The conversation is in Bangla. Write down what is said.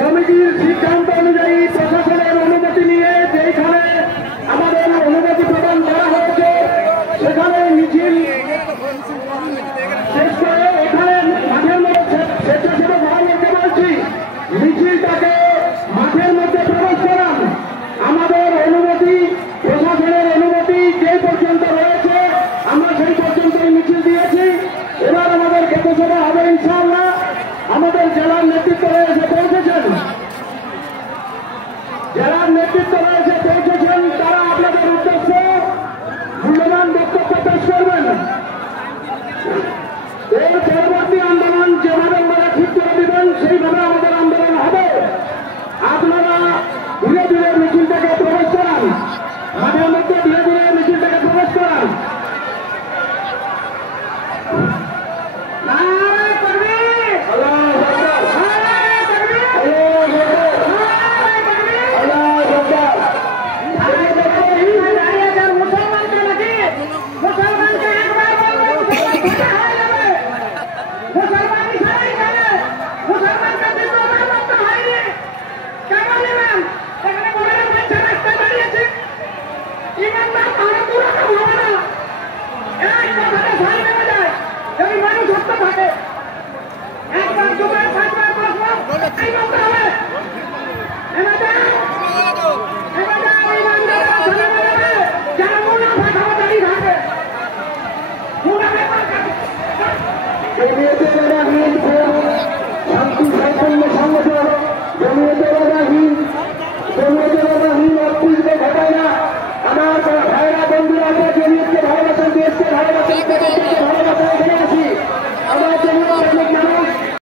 কমিটির সিদ্ধান্ত অনুযায়ী প্রশাসনের অনুমতি নিয়ে যেখানে আমাদের অনুমতি প্রদান করা হয়েছে সেখানে মিছিল শেষ করে এখানে মাঠের মধ্যে স্বেচ্ছাসেবক ভাইদেরকে বলছি মিছিলটাকে মাঠের মধ্যে প্রবেশ করান। আমাদের অনুমতি প্রশাসনের অনুমতি যে পর্যন্ত রয়েছে আমরা সেই পর্যন্তই মিছিল দিয়েছি। এবার আমাদের ক্ষেত্রসভা হবে ইনশাআল্লাহ। আমাদের জেলার নেতৃত্ব রয়েছে পৌঁছেছেন, জেলার নেতৃত্ব রয়েছে পৌঁছেছেন, তারা আপনাদের উদ্দেশ্যে মূল্যবান বক্তব্য পেশ করবেন। এর পরবর্তী আন্দোলন যেভাবে আমরা ঠিক করে দিবেন সেইভাবে আমাদের আন্দোলন হবে। আপনারা ধীরে ধীরে মিছিলটাকে প্রবেশ করান, মাঠের মধ্যে ধীরে ধীরে মিছিলটাকে প্রবেশ করান। আমার ভাইরা বন্ধুরা জমিয়তকে ভালোবাসেন, দেশকে ভালোবাসেন।